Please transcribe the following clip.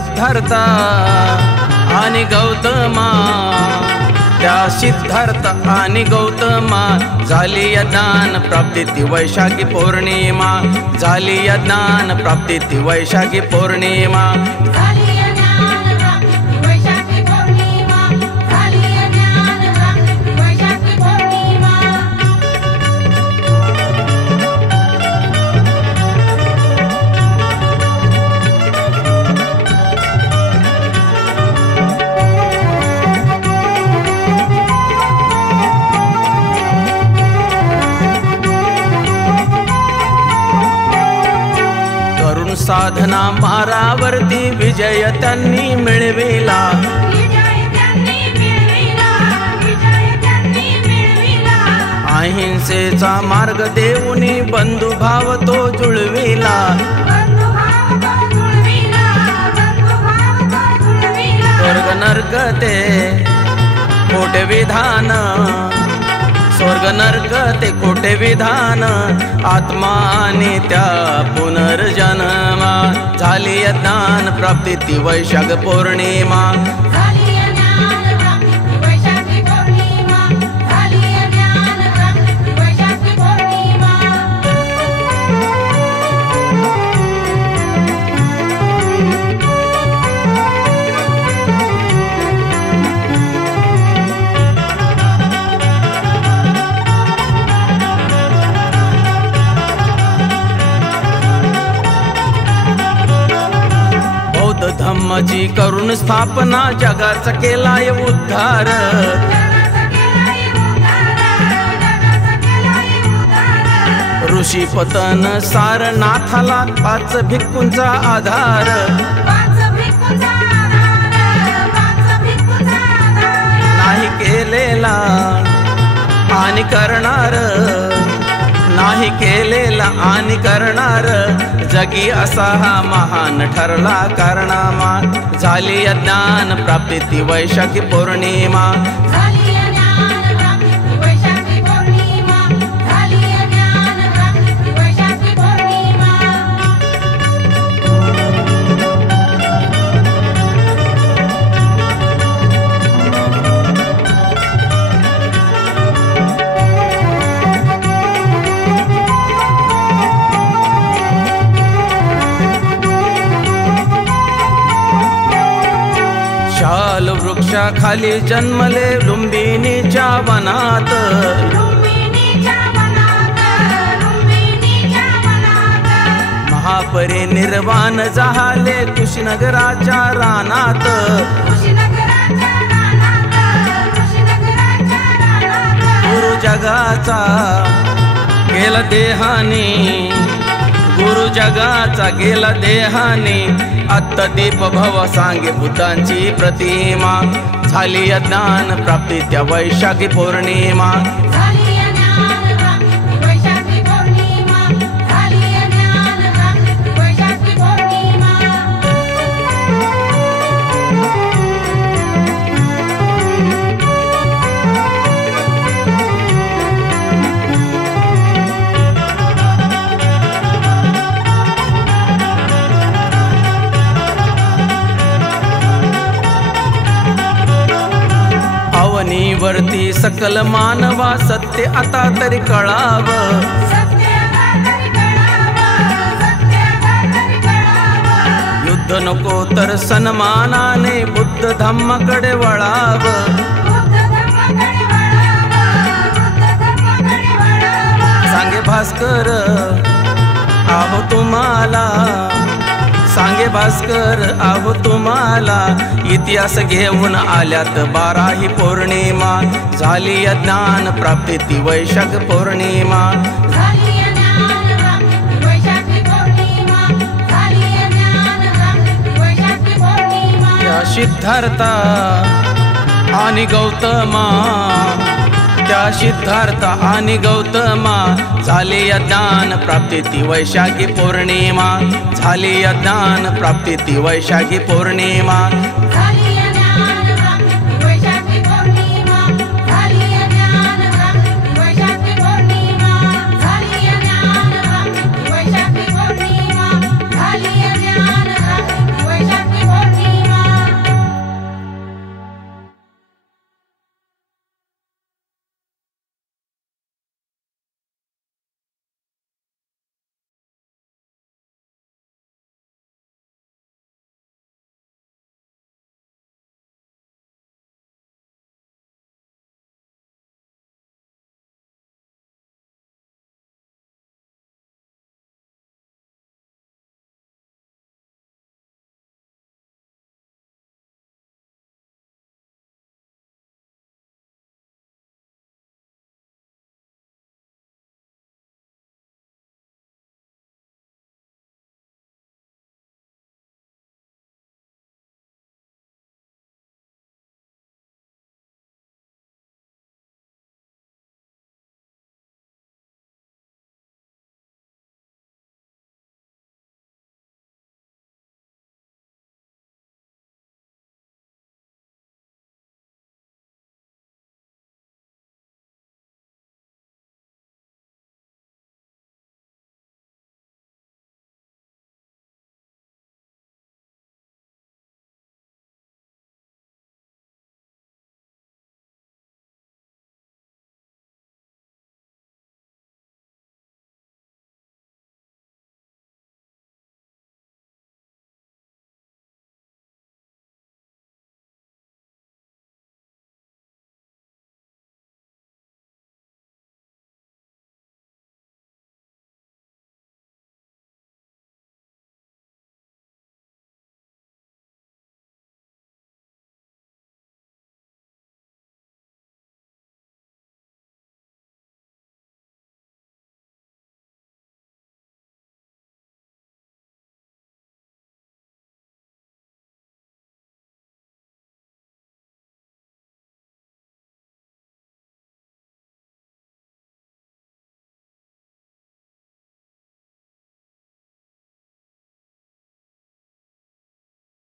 सिद्धार्थ आणि गौतमा, त्या सिद्धार्थ आणि गौतमा झाली या ज्ञान प्राप्ती ती वैशाखी पौर्णिमा, झाली या ज्ञान प्राप्ती ती वैशाखी पौर्णिमा। साधना मारावरती विजय त्यांनी मिळविला, अहिंसेचा मार्ग देऊनी बंधुभाव तो जुळविला। स्वर्ग नरक ते खोटे विधान, स्वर्ग नरक ते खोटे विधान, आत्मा आणि त्या पुनर्जन्मा, झाली ज्ञान प्राप्ती ती वैशाख पौर्णिमा। धम्माची करून स्थापना, जगाचा केलाय उद्धार, ऋषी पतन सारनाथाला 5 भिक्खूंचा आधार, नाही केलेला आणि करणार, नाही केलेला आणि करणार, जगी असा हा महान ठरला कारनामा, झाली ज्ञान प्राप्ती ती वैशाखी पौर्णिमा। शाल वृक्षाखाली जन्मले लुंबिनीच्या वनात, महापरिनिर्वाण झाले कुशीनगराच्या रानात, गुरु जगाचा गेला देहानी, गुरु जगाचा गेला देहानी, अत्तदीप भव सांगे बुद्धांची प्रतिमा, झाली ज्ञान प्राप्ती त्या वैशाखी पौर्णिमा। अवनीवरती सकल मानवा सत्य आता तरी कळाव, युद्ध नको तर सन्मानाने बुद्ध धम्माकडे वळाव, सांगे भास्कर आहो तुम्हाला, सांगे भास्कर आहो तुम्हाला, इतिहास घेऊन आल्यात 12 ही पौर्णिमा, झाली ज्ञान प्राप्ती ती वैशाख पौर्णिमा। त्या सिद्धार्थ आणि गौतमा, त्या सिद्धार्थ आणि गौतमा, झाली ज्ञान प्राप्ती ती वैशाखी पौर्णिमा, झाली ज्ञान प्राप्ती ती वैशाखी पौर्णिमा।